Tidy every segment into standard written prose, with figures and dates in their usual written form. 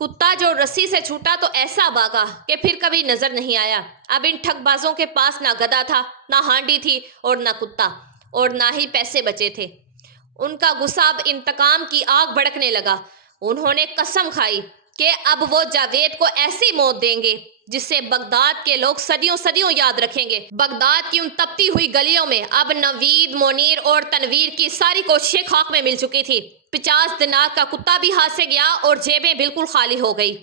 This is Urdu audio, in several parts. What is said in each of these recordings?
کتا جو رسی سے چھوٹا تو ایسا بھاگا کہ پھر کبھی نظر نہیں آیا۔ اب ان ٹھگ بازوں کے پاس نہ گدھا تھا، نہ ہانڈی تھی اور نہ کتا، اور نہ ہی پیسے بچے تھے۔ ان کا غصہ اب انتقام کی آگ بھڑکنے لگا۔ انہوں نے قسم کھائی کہ اب وہ جاوید کو ایسی موت دیں گے جسے بغداد کے لوگ صدیوں صدیوں یاد رکھیں گے۔ بغداد کی ان تپتی ہوئی گلیوں میں اب نوید، منیر اور تنویر کی ساری کوششیں خاک میں مل چکی تھی۔ 50 دینار کا کتا بھی ہاتھ سے گیا اور جیبیں بالکل خالی ہو گئی۔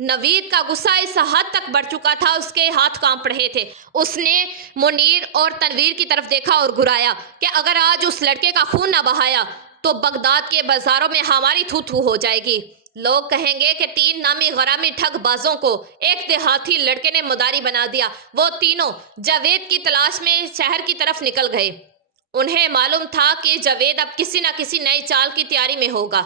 نوید کا غصہ اس حد تک بڑھ چکا تھا، اس کے ہاتھ کانپ رہے تھے۔ اس نے منیر اور تنویر کی طرف دیکھا اور گھرایا کہ اگر آج اس لڑکے کا خون نہ بہایا تو بغداد کے بازاروں میں ہماری تھو تھو ہو جائے گی۔ لوگ کہیں گے کہ 3 نامی غرامی ٹھگ بازوں کو ایک دیہاتی لڑکے نے مداری بنا دیا۔ وہ تینوں جاوید کی تلاش میں شہر کی طرف نکل گئے۔ انہیں معلوم تھا کہ جاوید اب کسی نہ کسی نئی چال کی تیاری میں ہوگا۔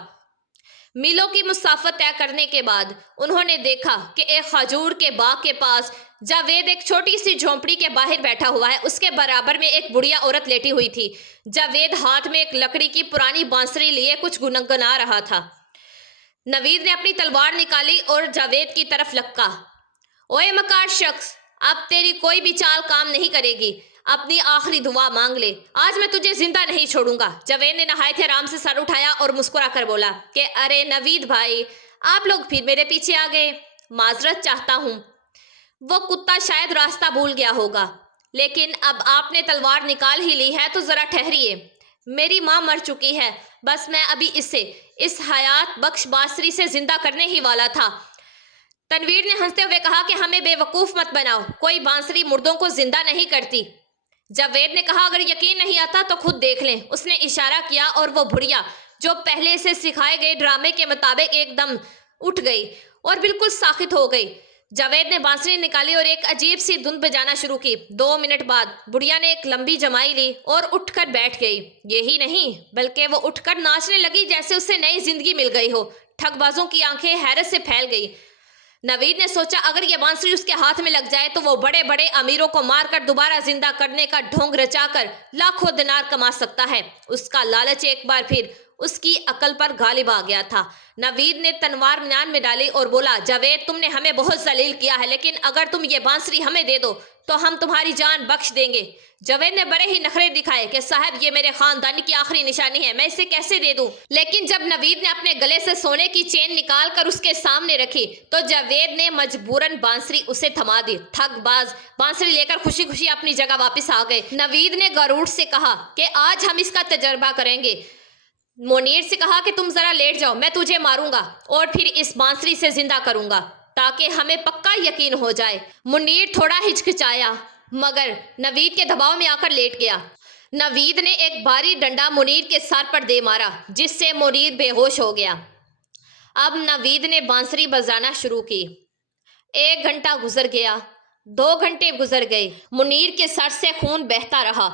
میلوں کی مسافت طے کرنے کے بعد انہوں نے دیکھا کہ ایک کھجور کے باغ کے پاس جاوید ایک چھوٹی سی جھونپڑی کے باہر بیٹھا ہوا ہے۔ اس کے برابر میں ایک بڑھیا عورت لیٹی ہوئی تھی۔ جاوید ہاتھ میں ایک لکڑی کی پرانی بانسری لیے کچھ گنگنا رہا تھا۔ نوید نے اپنی تلوار نکالی اور جاوید کی طرف لپکا۔ اوئے مکار شخص، اب تیری کوئی بھی چال کام نہیں کرے گی۔ اپنی آخری دعا مانگ لے، آج میں تجھے زندہ نہیں چھوڑوں گا۔ جاوید نے نہایت آرام سے سر اٹھایا اور مسکرا کر بولا کہ ارے نوید بھائی، آپ لوگ پھر میرے پیچھے آ گئے، معذرت چاہتا ہوں۔ وہ کتا شاید راستہ بھول گیا ہوگا، لیکن اب آپ نے تلوار نکال ہی لی ہے تو ذرا ٹھہریے۔ میری ماں مر چکی ہے، بس میں ابھی اسے اس حیات بخش بانسری سے زندہ کرنے ہی والا تھا۔ تنویر نے ہنستے ہوئے کہا کہ ہمیں بے وقوف مت بناؤ، کوئی بانسری مردوں کو زندہ نہیں کرتی۔ جاوید نے کہا اگر یقین نہیں آتا تو خود دیکھ لیں۔ اس نے اشارہ کیا اور وہ بڑھیا جو پہلے سے سکھائے گئے ڈرامے کے مطابق ایک دم اٹھ گئی اور بالکل ساکت ہو گئی۔ جاوید نے بانسری نکالی اور ایک عجیب سی دھن بجانا شروع کی۔ 2 منٹ بعد بڑھیا نے ایک لمبی جمائی لی اور اٹھ کر بیٹھ گئی۔ یہی نہیں بلکہ وہ اٹھ کر ناچنے لگی جیسے اسے نئی زندگی مل گئی ہو۔ ٹھگ بازوں کی آنکھیں حیرت سے پھیل گئی۔ نوید نے سوچا اگر یہ بانسری اس کے ہاتھ میں لگ جائے تو وہ بڑے بڑے امیروں کو مار کر دوبارہ زندہ کرنے کا ڈھونگ رچا کر لاکھوں دینار کما سکتا ہے۔ اس کا لالچ ایک بار پھر اس کی عقل پر غالب آ گیا تھا۔ نوید نے تلوار میان میں ڈالی اور بولا جاوید تم نے ہمیں بہت ذلیل کیا ہے، لیکن اگر تم یہ بانسری ہمیں دے دو تو ہم تمہاری جان بخش دیں گے۔ جاوید نے بڑے ہی نخرے دکھائے کہ صاحب یہ میرے خاندان کی آخری نشانی ہے، میں اسے کیسے دے دوں؟ لیکن جب نوید نے اپنے گلے سے سونے کی چین نکال کر اس کے سامنے رکھی تو جاوید نے مجبوراً بانسری اسے تھما دی۔ ٹھگ باز بانسری لے کر خوشی خوشی اپنی جگہ واپس آ گئے۔ نوید نے غرور سے کہا کہ آج ہم اس کا تجربہ کریں گے۔ منیر سے کہا کہ تم ذرا لیٹ جاؤ، میں تجھے ماروں گا اور پھر اس بانسری سے زندہ کروں گا تاکہ ہمیں پکا یقین ہو جائے۔ منیر تھوڑا ہچکچایا مگر نوید کے دباؤ میں آ کر لیٹ گیا۔ نوید نے ایک بھاری ڈنڈا منیر کے سر پر دے مارا جس سے منیر بے ہوش ہو گیا۔ اب نوید نے بانسری بجانا شروع کی۔ 1 گھنٹہ گزر گیا، 2 گھنٹے گزر گئے۔ منیر کے سر سے خون بہتا رہا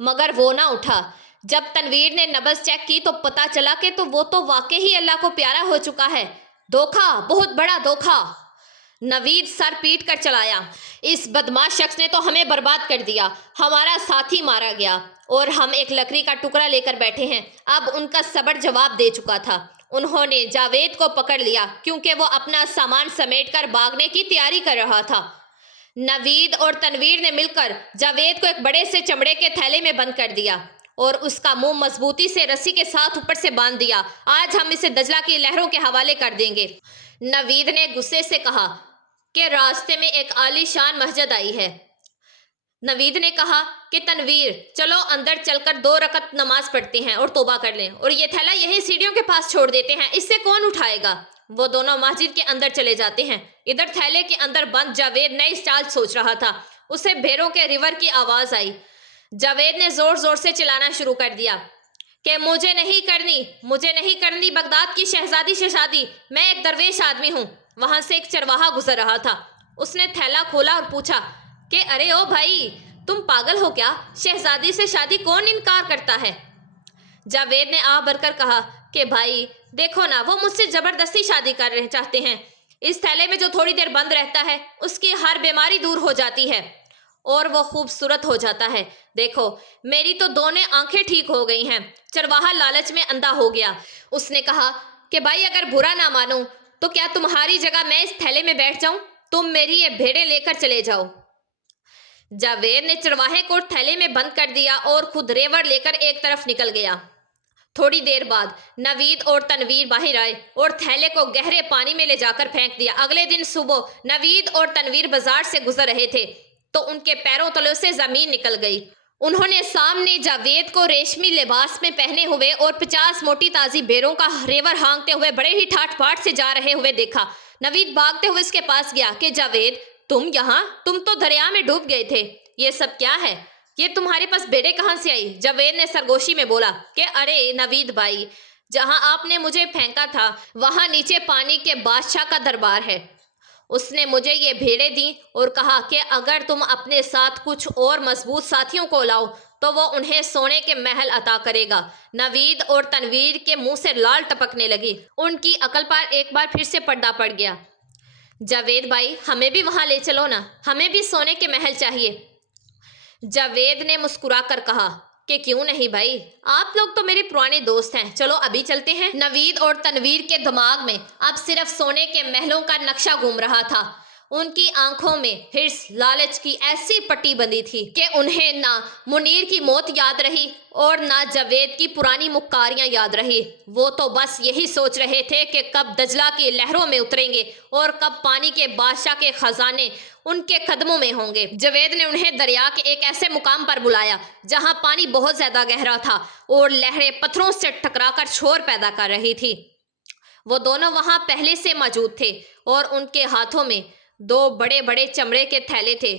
مگر وہ نہ اٹھا۔ جب تنویر نے نبض چیک کی تو پتا چلا کہ وہ تو واقعی ہی اللہ کو پیارا ہو چکا ہے۔ دھوکہ، بہت بڑا دھوکہ۔ نوید سر پیٹ کر چلایا۔ اس بدماش شخص نے تو ہمیں برباد کر دیا، ہمارا ساتھی مارا گیا اور ہم ایک لکڑی کا ٹکڑا لے کر بیٹھے ہیں۔ اب ان کا صبر جواب دے چکا تھا۔ انہوں نے جاوید کو پکڑ لیا کیونکہ وہ اپنا سامان سمیٹ کر بھاگنے کی تیاری کر رہا تھا۔ نوید اور تنویر نے مل کر جاوید کو ایک بڑے سے چمڑے کے تھیلے میں بند کر دیا اور اس کا منہ مضبوطی سے رسی کے ساتھ اوپر سے باندھ دیا۔ آج ہم اسے دجلہ کی لہروں کے حوالے کر دیں گے۔ نوید نے غصے سے کہا کہ راستے میں ایک عالی شان مسجد آئی ہے۔ نوید نے کہا کہ تنویر چلو اندر چل کر 2 رکعت نماز پڑھتے ہیں اور توبہ کر لیں اور یہ تھیلا یہیں سیڑھیوں کے پاس چھوڑ دیتے ہیں، اس سے کون اٹھائے گا؟ وہ دونوں مسجد کے اندر چلے جاتے ہیں۔ ادھر تھیلے کے اندر بند جاوید نئی چال سوچ رہا تھا۔ اسے بھیڑوں کے ریور کی آواز آئی۔ جاوید نے زور زور سے چلانا شروع کر دیا کہ مجھے نہیں کرنی بغداد کی شہزادی سے شادی، میں ایک درویش آدمی ہوں۔ وہاں سے ایک چرواہا گزر رہا تھا۔ اس نے تھیلا کھولا اور پوچھا کہ ارے او بھائی، تم پاگل ہو کیا؟ شہزادی سے شادی کون انکار کرتا ہے؟ جاوید نے آہ بھر کر کہا کہ بھائی دیکھو نا، وہ مجھ سے زبردستی شادی کرنا چاہتے ہیں۔ اس تھیلے میں جو تھوڑی دیر بند رہتا ہے اس کی ہر بیماری دور ہو جاتی ہے اور وہ خوبصورت ہو جاتا ہے۔ دیکھو میری تو دونوں آنکھیں ٹھیک ہو گئی ہیں۔ چرواہا لالچ میں اندھا ہو گیا۔ اس نے کہا کہ بھائی اگر برا نہ مانو تو کیا تمہاری جگہ میں اس تھیلے میں بیٹھ جاؤں؟ تم میری یہ بھیڑیں لے کر چلے جاؤ۔ جاوید نے چرواہے کو تھیلے میں بند کر دیا اور خود ریوڑ لے کر ایک طرف نکل گیا۔ تھوڑی دیر بعد نوید اور تنویر باہر آئے اور تھیلے کو گہرے پانی میں لے جا کر پھینک دیا۔ اگلے دن صبح نوید اور تنویر بازار سے گزر رہے تھے تو ان کے پیروں تلوں سے زمین نکل گئی۔ انہوں نے سامنے جاوید کو ریشمی لباس میں پہنے ہوئے اور 50 موٹی تازی بیروں کا ریوڑ ہانکتے ہوئے بڑے ہی ٹھاٹ پاٹ سے جا رہے ہوئے دیکھا۔ نوید بھاگتے ہوئے اس کے پاس گیا کہ جاوید، تم یہاں؟ تم تو دریا میں ڈوب گئے تھے، یہ سب کیا ہے؟ یہ تمہارے پاس بیڑے کہاں سے آئی؟ جاوید نے سرگوشی میں بولا کہ ارے نوید بھائی، جہاں آپ نے مجھے پھینکا تھا وہاں نیچے پانی کے بادشاہ کا دربار ہے۔ اس نے مجھے یہ بھیڑیں دیں اور کہا کہ اگر تم اپنے ساتھ کچھ اور مضبوط ساتھیوں کو لاؤ تو وہ انہیں سونے کے محل عطا کرے گا۔ نوید اور تنویر کے منہ سے لال ٹپکنے لگی۔ ان کی عقل پر ایک بار پھر سے پردہ پڑ گیا۔ جاوید بھائی، ہمیں بھی وہاں لے چلو نا، ہمیں بھی سونے کے محل چاہیے۔ جاوید نے مسکرا کر کہا کہ کیوں نہیں بھائی، آپ لوگ تو میرے پرانے دوست ہیں، چلو ابھی چلتے ہیں۔ نوید اور تنویر کے دماغ میں اب صرف سونے کے محلوں کا نقشہ گھوم رہا تھا۔ ان کی آنکھوں میں حرص لالچ کی ایسی پٹی بندھی تھی کہ انہیں نہ منیر کی موت یاد رہی اور نہ جاوید کی پرانی مکاریاں یاد رہی۔ وہ تو بس یہی سوچ رہے تھے کہ کب دجلہ کی لہروں میں اتریں گے اور کب پانی کے بادشاہ کے خزانے ان کے قدموں میں ہوں گے۔ جاوید نے انہیں دریا کے ایک ایسے مقام پر بلایا جہاں پانی بہت زیادہ گہرا تھا اور لہریں پتھروں سے ٹکرا کر شور پیدا کر رہی تھی۔ وہ دونوں وہاں پہلے سے موجود تھے اور ان کے ہاتھوں میں 2 بڑے بڑے چمڑے کے تھیلے تھے۔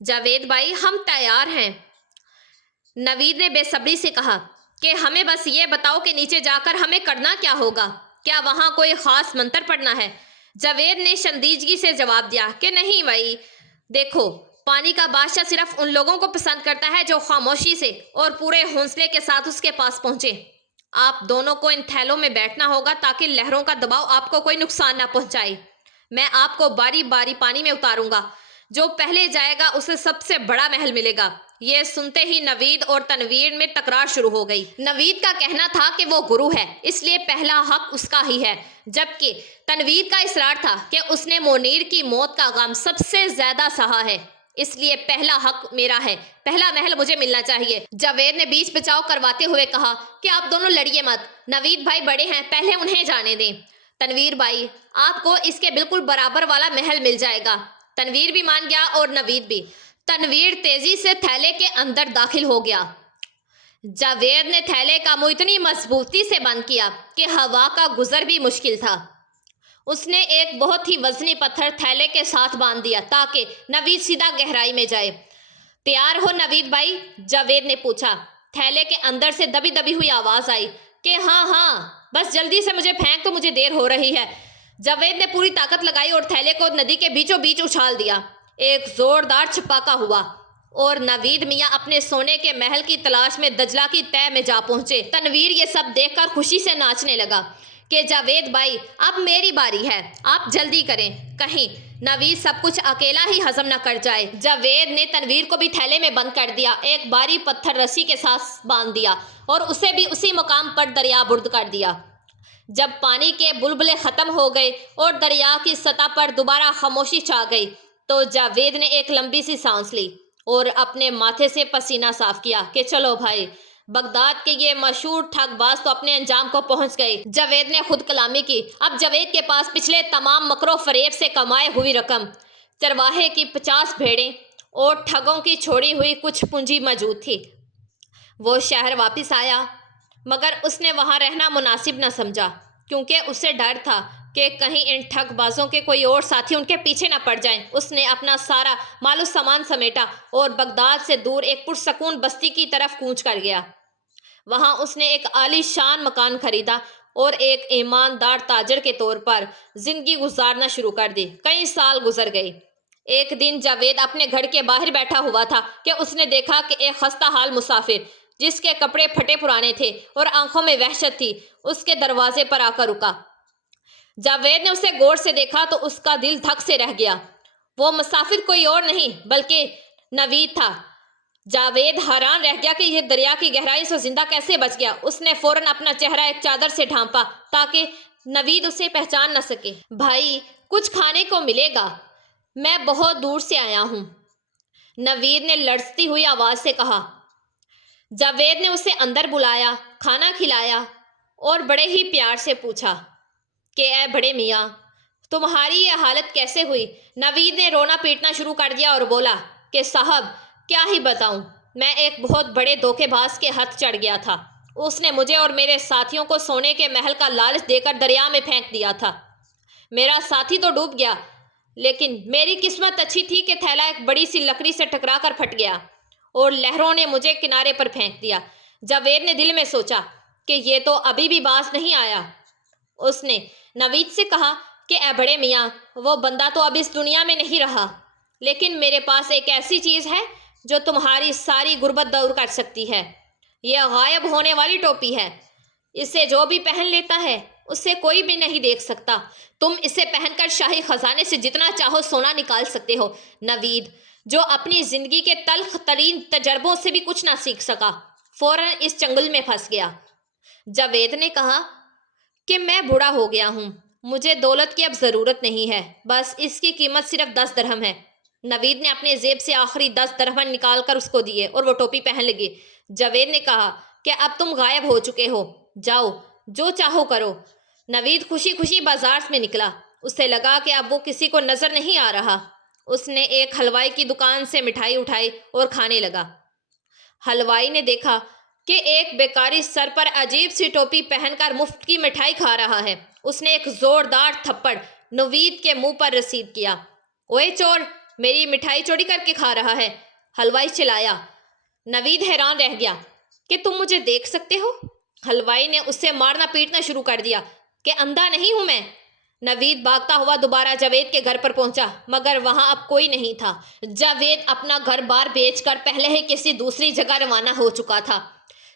جاوید بھائی، ہم تیار ہیں۔ نوید نے بے صبری سے کہا کہ ہمیں بس یہ بتاؤ کہ نیچے جا کر ہمیں کرنا کیا ہوگا، کیا وہاں کوئی خاص منتر پڑھنا ہے؟ جاوید نے شندیدگی سے جواب دیا کہ نہیں بھائی، دیکھو، پانی کا بادشاہ صرف ان لوگوں کو پسند کرتا ہے جو خاموشی سے اور پورے حوصلے کے ساتھ اس کے پاس پہنچے۔ آپ دونوں کو ان تھیلوں میں بیٹھنا ہوگا تاکہ لہروں کا دباؤ آپ کو کوئی نقصان نہ پہنچائے۔ میں آپ کو باری باری پانی میں اتاروں گا، جو پہلے جائے گا اسے سب سے بڑا محل ملے گا۔ یہ سنتے ہی نوید اور تنویر میں تکرار شروع ہو گئی۔ نوید کا کہنا تھا کہ وہ گرو ہے، اس لیے پہلا حق اس کا ہی ہے، جبکہ تنویر کا اصرار تھا کہ اس نے منیر کی موت کا غم سب سے زیادہ سہا ہے، اس لیے پہلا حق میرا ہے، پہلا محل مجھے ملنا چاہیے۔ جاوید نے بیچ بچاؤ کرواتے ہوئے کہا کہ آپ دونوں لڑیے مت، نوید بھائی بڑے ہیں، پہلے انہیں جانے دیں۔ تنویر بھائی، آپ کو اس کے بالکل برابر والا محل مل جائے گا۔ تنویر بھی مان گیا اور نوید بھی۔ تنویر تیزی سے تھیلے کے اندر داخل ہو گیا۔ جاوید نے تھیلے کا منہ اتنی مضبوطی سے بند کیا کہ ہوا کا گزر بھی مشکل تھا۔ اس نے ایک بہت ہی وزنی پتھر تھیلے کے ساتھ باندھ دیا تاکہ نوید سیدھا گہرائی میں جائے۔ تیار ہو نوید بھائی؟ جاوید نے پوچھا۔ تھیلے کے اندر سے دبی دبی ہوئی آواز آئی کہ ہاں ہاں، بس جلدی سے مجھے پھینک، تو مجھے دیر ہو رہی ہے۔ جاوید نے پوری طاقت لگائی اور تھیلے کو ندی کے بیچوں بیچ اچھال دیا۔ ایک زوردار چھپاکا ہوا اور نوید میاں اپنے سونے کے محل کی تلاش میں دجلہ کی تہہ میں جا پہنچے۔ تنویر یہ سب دیکھ کر خوشی سے ناچنے لگا کہ جاوید بھائی، اب میری باری ہے، آپ جلدی کریں، کہیں نوید سب کچھ اکیلا ہی ہضم نہ کر جائے۔ جاوید نے تنویر کو بھی تھیلے میں بند کر دیا، ایک بھاری پتھر رسی کے ساتھ باندھ دیا اور اسے بھی اسی مقام پر دریا برد کر دیا۔ جب پانی کے بلبلے ختم ہو گئے اور دریا کی سطح پر دوبارہ خاموشی چھا گئی تو جاوید نے ایک لمبی سی سانس لی اور اپنے ماتھے سے پسینہ صاف کیا کہ چلو بھائی، بغداد کے یہ مشہور ٹھگ باز تو اپنے انجام کو پہنچ گئے۔ جاوید نے خود کلامی کی۔ اب جاوید کے پاس پچھلے تمام مکر و فریب سے کمائے ہوئی رقم، چرواہے کی 50 بھیڑیں اور ٹھگوں کی چھوڑی ہوئی کچھ پونجی موجود تھی۔ وہ شہر واپس آیا، مگر اس نے وہاں رہنا مناسب نہ سمجھا، کیونکہ اسے ڈر تھا کہ کہیں ان ٹھگ بازوں کے کوئی اور ساتھی ان کے پیچھے نہ پڑ جائیں۔ اس نے اپنا سارا مال و سامان سمیٹا اور بغداد سے دور ایک پرسکون بستی کی طرف کوچ کر گیا۔ وہاں اس نے ایک عالی شان مکان خریدا اور ایک ایماندار تاجر کے طور پر زندگی گزارنا شروع کر دی۔ کئی سال گزر گئے۔ ایک دن جاوید اپنے گھر کے باہر بیٹھا ہوا تھا کہ اس نے دیکھا کہ ایک خستہ حال مسافر، جس کے کپڑے پھٹے پرانے تھے اور آنکھوں میں وحشت تھی، اس کے دروازے پر آ کر رکا۔ جاوید نے اسے غور سے دیکھا تو اس کا دل دھک سے رہ گیا۔ وہ مسافر کوئی اور نہیں بلکہ نوید تھا۔ جاوید حیران رہ گیا کہ یہ دریا کی گہرائی سے زندہ کیسے بچ گیا۔ اس نے فوراً اپنا چہرہ ایک چادر سے ڈھانپا تاکہ نوید اسے پہچان نہ سکے۔ بھائی کچھ کھانے کو ملے گا، میں بہت دور سے آیا ہوں، نوید نے لرزتی ہوئی آواز سے کہا۔ جاوید نے اسے اندر بلایا، کھانا کھلایا اور بڑے ہی پیار سے پوچھا کہ اے بڑے میاں تمہاری یہ حالت کیسے ہوئی؟ نوید نے رونا پیٹنا شروع کر دیا اور بولا کہ صاحب کیا ہی بتاؤں، میں ایک بہت بڑے دھوکے باز کے ہاتھ چڑھ گیا تھا۔ اس نے مجھے اور میرے ساتھیوں کو سونے کے محل کا لالچ دے کر دریا میں پھینک دیا تھا۔ میرا ساتھی تو ڈوب گیا، لیکن میری قسمت اچھی تھی کہ تھیلا ایک بڑی سی لکڑی سے ٹکرا کر پھٹ گیا اور لہروں نے مجھے کنارے پر پھینک دیا۔ جاوید نے دل میں سوچا کہ یہ تو ابھی بھی باز نہیں آیا۔ اس نے نوید سے کہا کہ اے بڑے میاں وہ بندہ تو اب اس دنیا میں نہیں رہا، لیکن میرے پاس ایک ایسی چیز ہے جو تمہاری ساری غربت دور کر سکتی ہے۔ یہ غائب ہونے والی ٹوپی ہے، اسے جو بھی پہن لیتا ہے اسے کوئی بھی نہیں دیکھ سکتا۔ تم اسے پہن کر شاہی خزانے سے جتنا چاہو سونا نکال سکتے ہو۔ نوید جو اپنی زندگی کے تلخ ترین تجربوں سے بھی کچھ نہ سیکھ سکا، فوراً اس چنگل میں پھنس گیا۔ جاوید نے کہا کہ میں بوڑھا ہو گیا ہوں، مجھے دولت کی اب ضرورت نہیں ہے، بس اس کی قیمت صرف 10 درہم ہے۔ نوید نے اپنے جیب سے آخری 10 درہم نکال کر اس کو دیے اور وہ ٹوپی پہن لگی۔ جاوید نے کہا کہ اب تم غائب ہو چکے ہو، جاؤ جو چاہو کرو۔ نوید خوشی خوشی بازار میں نکلا، اسے لگا کہ اب وہ کسی کو نظر نہیں آ رہا۔ اس نے ایک حلوائی کی دکان سے مٹھائی اٹھائی اور کھانے لگا۔ حلوائی نے دیکھا کہ ایک بیکاری سر پر عجیب سی ٹوپی پہن کر مفت کی مٹھائی کھا رہا ہے۔ اس نے ایک زوردار تھپڑ نوید کے منہ پر رسید کیا۔ اوئے چور، میری مٹھائی چوری کر کے کھا رہا ہے، حلوائی چلایا۔ نوید حیران رہ گیا کہ تم مجھے دیکھ سکتے ہو؟ حلوائی نے اسے مارنا پیٹنا شروع کر دیا کہ اندھا نہیں ہوں میں۔ نوید بھاگتا ہوا دوبارہ جاوید کے گھر پر پہنچا، مگر وہاں اب کوئی نہیں تھا۔ جاوید اپنا گھر بار بیچ کر پہلے ہی کسی دوسری جگہ روانہ ہو چکا تھا۔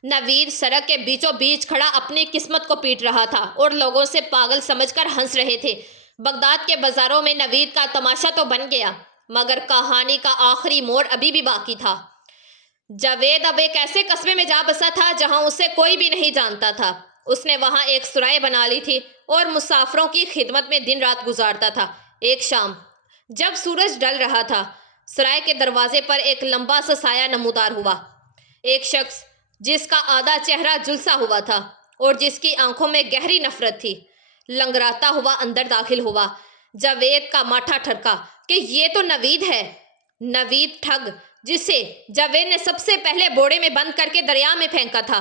نوید سڑک کے بیچوں بیچ کھڑا اپنی قسمت کو پیٹ رہا تھا اور لوگوں سے پاگل سمجھ کر ہنس رہے تھے۔ بغداد کے بازاروں میں نوید کا تماشا تو بن گیا، مگر کہانی کا آخری موڑ ابھی بھی باقی تھا۔ جاوید اب ایک ایسے قصبے میں جا بسا تھا جہاں اسے کوئی بھی نہیں جانتا تھا۔ اس نے وہاں ایک سرائے بنا لی تھی اور مسافروں کی خدمت میں دن رات گزارتا تھا۔ ایک شام جب سورج ڈل رہا تھا، سرائے کے دروازے پر ایک لمبا سا سایہ نمودار ہوا۔ ایک شخص جس کا آدھا چہرہ جھلسا ہوا تھا اور جس کی آنکھوں میں گہری نفرت تھی، لنگراتا ہوا اندر داخل ہوا۔ جاوید کا ماتھا ٹھڑکا کہ یہ تو نوید ہے، نوید ٹھگ جسے جاوید نے سب سے پہلے بوڑے میں بند کر کے دریا میں پھینکا تھا۔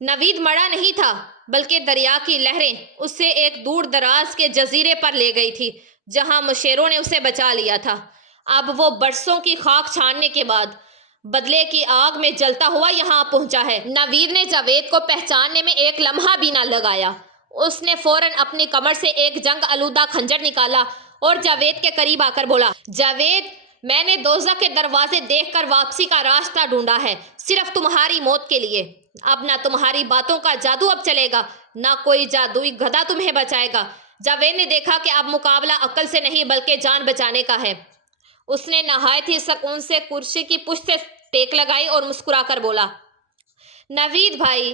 نوید مڑا نہیں تھا، بلکہ دریا کی لہریں اسے ایک دور دراز کے جزیرے پر لے گئی تھی جہاں مشیروں نے اسے بچا لیا تھا۔ اب وہ برسوں کی خاک چھاننے کے بعد بدلے کی آگ میں جلتا ہوا یہاں پہنچا ہے۔ نوید نے جاوید کو پہچاننے میں ایک لمحہ بھی نہ لگایا۔ اس نے فوراً اپنی کمر سے ایک جنگ آلودہ خنجر نکالا اور جاوید کے قریب آ کر بولا، جاوید میں نے دوزخ کے دروازے دیکھ کر واپسی کا راستہ ڈھونڈا ہے، صرف تمہاری موت کے لیے۔ اب نہ تمہاری باتوں کا جادو اب چلے گا، نہ کوئی جادوئی گدھا تمہیں بچائے گا۔ جاوید نے دیکھا کہ اب مقابلہ عقل سے نہیں بلکہ جان بچانے کا ہے۔ اس نے نہایت ہی سکون سے کرسی کی پشت سے ٹیک لگائی اور مسکرا کر بولا، نوید بھائی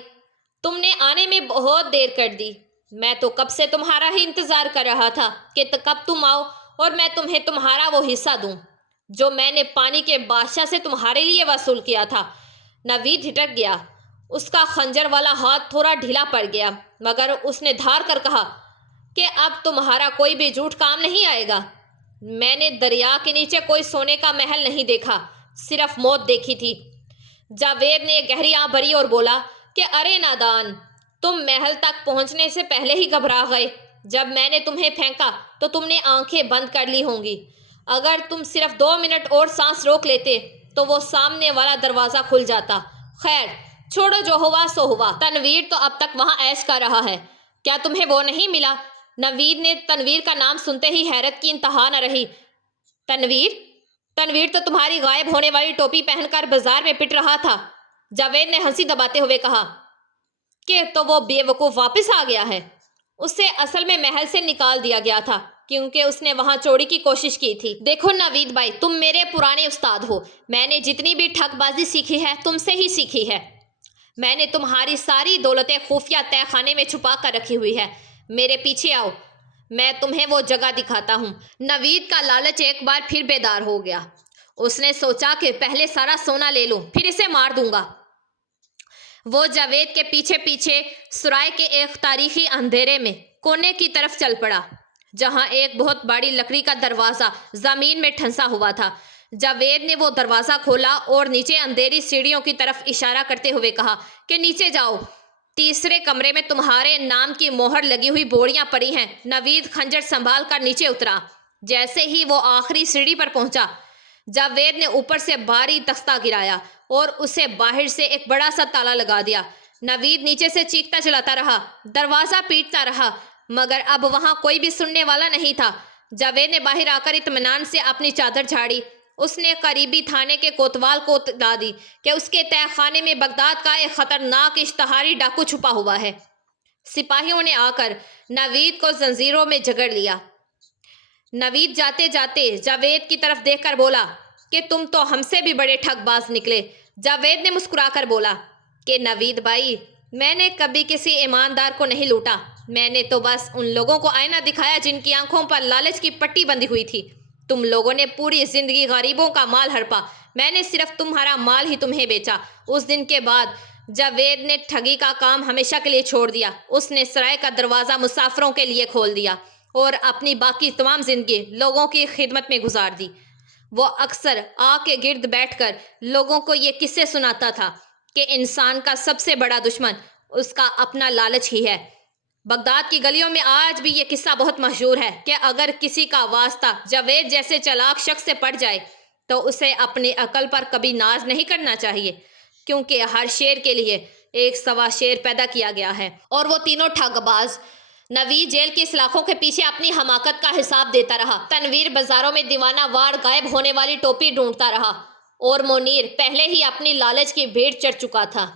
تم نے آنے میں بہت دیر کر دی، میں تو کب سے تمہارا ہی انتظار کر رہا تھا کہ کب تم آؤ اور میں تمہیں تمہارا وہ حصہ دوں جو میں نے پانی کے بادشاہ سے تمہارے لیے وصول کیا تھا۔ نوید ہٹک گیا، اس کا خنجر والا ہاتھ تھوڑا ڈھیلا پڑ گیا، مگر اس نے دھار کر کہا کہ اب تمہارا کوئی بھی جھوٹ کام نہیں آئے گا۔ میں نے دریا کے نیچے کوئی سونے کا محل نہیں دیکھا، صرف موت دیکھی تھی۔ جاوید نے گہری آنکھ بھری اور بولا کہ ارے نادان، تم محل تک پہنچنے سے پہلے ہی گھبرا گئے۔ جب میں نے تمہیں پھینکا تو تم نے آنکھیں بند کر لی ہوں گی۔ اگر تم صرف 2 منٹ اور سانس روک لیتے تو وہ سامنے والا دروازہ کھل جاتا۔ خیر چھوڑو، جو ہوا سو ہوا۔ تنویر تو اب تک وہاں عیش کر رہا ہے، کیا تمہیں وہ نہیں ملا؟ نوید نے تنویر کا نام سنتے ہی حیرت کی انتہا نہ رہی۔ تنویر؟ تنویر تو تمہاری غائب ہونے والی ٹوپی پہن کر بازار میں پٹ رہا تھا۔ جاوید نے ہنسی دباتے ہوئے کہا کہ تو وہ بے وقوف واپس آ گیا ہے، اسے اصل میں محل سے نکال دیا گیا تھا۔ کیونکہ اس نے وہاں چوری کی کوشش کی تھی۔ دیکھو نوید بھائی، تم میرے پرانے استاد ہو، میں نے جتنی بھی ٹھگ بازی سیکھی ہے تم سے ہی سیکھی ہے۔ میں نے تمہاری ساری دولتیں خفیہ تہہ خانے میں چھپا کر رکھی ہوئی ہے، میرے پیچھے آؤ، میں تمہیں وہ جگہ دکھاتا ہوں۔ نوید کا لالچ ایک بار پھر بیدار ہو گیا۔ اس نے سوچا کہ پہلے سارا سونا لے لوں پھر اسے مار دوں گا۔ وہ جاوید کے پیچھے پیچھے سرائے کے ایک تاریخی اندھیرے میں کونے کی طرف چل پڑا، جہاں ایک بہت بڑی لکڑی کا دروازہ زمین میں ٹھنسا ہوا تھا۔ جاوید نے وہ دروازہ کھولا اور نیچے اندھیری سیڑھیوں کی طرف اشارہ کرتے ہوئے کہا کہ نیچے جاؤ، تیسرے کمرے میں تمہارے نام کی مہر لگی ہوئی بوریاں پڑی ہیں۔ نوید خنجر سنبھال کر نیچے اترا۔ جیسے ہی وہ آخری سیڑھی پر پہنچا، جاوید نے اوپر سے بھاری تختہ گرایا اور اسے باہر سے ایک بڑا سا تالا لگا دیا۔ نوید نیچے سے چیختا چلاتا رہا، دروازہ پیٹتا رہا، مگر اب وہاں کوئی بھی سننے والا نہیں تھا۔ جاوید نے باہر آ کر اطمینان سے اپنی چادر جھاڑی۔ اس نے قریبی تھانے کے کوتوال کو اطلاع دی کہ اس کے تہہ خانے میں بغداد کا ایک خطرناک اشتہاری ڈاکو چھپا ہوا ہے۔ سپاہیوں نے آ کر نوید کو زنجیروں میں جکڑ لیا۔ نوید جاتے جاتے جاوید کی طرف دیکھ کر بولا کہ تم تو ہم سے بھی بڑے ٹھگ باز نکلے۔ جاوید نے مسکرا کر بولا کہ نوید بھائی، میں نے کبھی کسی ایماندار کو نہیں لوٹا، میں نے تو بس ان لوگوں کو آئینہ دکھایا جن کی آنکھوں پر لالچ کی پٹی بندھی ہوئی تھی۔ تم لوگوں نے پوری زندگی غریبوں کا مال ہڑپا، میں نے صرف تمہارا مال ہی تمہیں بیچا۔ اس دن کے بعد جاوید نے ٹھگی کا کام ہمیشہ کے لیے چھوڑ دیا۔ اس نے سرائے کا دروازہ مسافروں کے لیے کھول دیا اور اپنی باقی تمام زندگی لوگوں کی خدمت میں گزار دی۔ وہ اکثر آگ کے گرد بیٹھ کر لوگوں کو یہ قصے سناتا تھا کہ انسان کا سب سے بڑا دشمن اس کا اپنا لالچ ہی ہے۔ بغداد کی گلیوں میں آج بھی یہ قصہ بہت مشہور ہے کہ اگر کسی کا واسطہ جاوید جیسے چالاک شخص سے پڑ جائے تو اسے اپنی عقل پر کبھی ناز نہیں کرنا چاہیے، کیونکہ ہر شیر کے لیے ایک سوا شیر پیدا کیا گیا ہے۔ اور وہ تینوں ٹھگ باز نوید جیل کی سلاخوں کے پیچھے اپنی حماقت کا حساب دیتا رہا۔ تنویر بازاروں میں دیوانہ وار غائب ہونے والی ٹوپی ڈھونڈتا رہا، اور منیر پہلے ہی اپنی لالچ کی بھیڑ چڑھ چکا تھا۔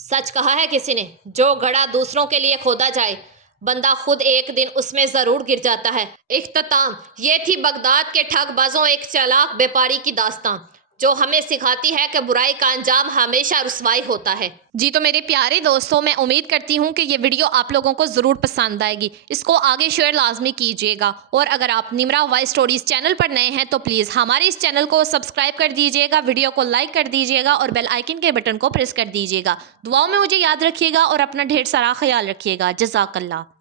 سچ کہا ہے کسی نے، جو گڑھا دوسروں کے لیے کھودا جائے، بندہ خود ایک دن اس میں ضرور گر جاتا ہے۔ اختتام، یہ تھی بغداد کے ٹھگ بازوں ایک چالاک بیپاری کی داستان، جو ہمیں سکھاتی ہے کہ برائی کا انجام ہمیشہ رسوائی ہوتا ہے۔ جی تو میرے پیارے دوستوں، میں امید کرتی ہوں کہ یہ ویڈیو آپ لوگوں کو ضرور پسند آئے گی۔ اس کو آگے شیئر لازمی کیجیے گا، اور اگر آپ نمرا وائس سٹوریز چینل پر نئے ہیں تو پلیز ہمارے اس چینل کو سبسکرائب کر دیجیے گا، ویڈیو کو لائک کر دیجیے گا اور بیل آئیکن کے بٹن کو پریس کر دیجیے گا۔ دعاؤں میں مجھے یاد رکھیے گا اور اپنا ڈھیر سارا خیال رکھیے گا۔ جزاک اللہ۔